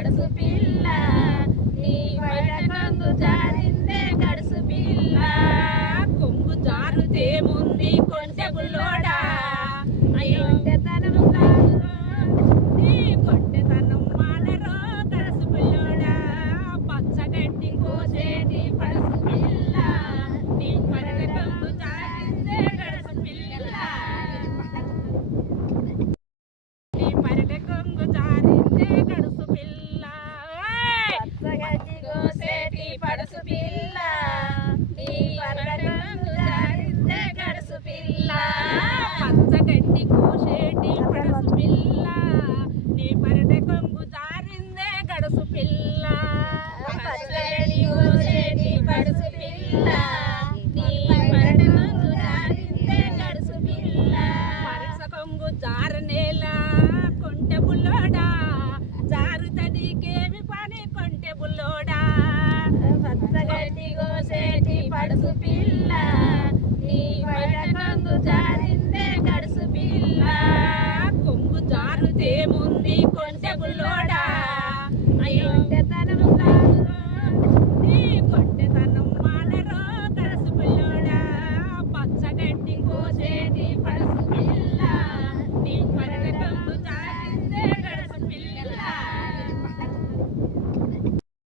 గడుసు పిల్ల నీ పైట కొంగు జారిందే గడుసు పిల్ల కొంగు జారుతే ముందు కొంచె బుల్లోడా అయ్యో తనం కాదురో నీ కొంటెతనం మానరో గడుసు పిల్లోడా పచ్చగడ్డి కోసేటి పడుసు పిల్ల నీ పైట కొంగు జారిందే గడుసు పిల్ల నీ పైట కొంగు జారిందే గడుసు పిల్ల పచ్చగడ్డి కోసేటి పడుసు పిల్ల నీ పైట కొంగు జారిందే గడుసు పిల్ల పచ్చగడ్డి కోసేటి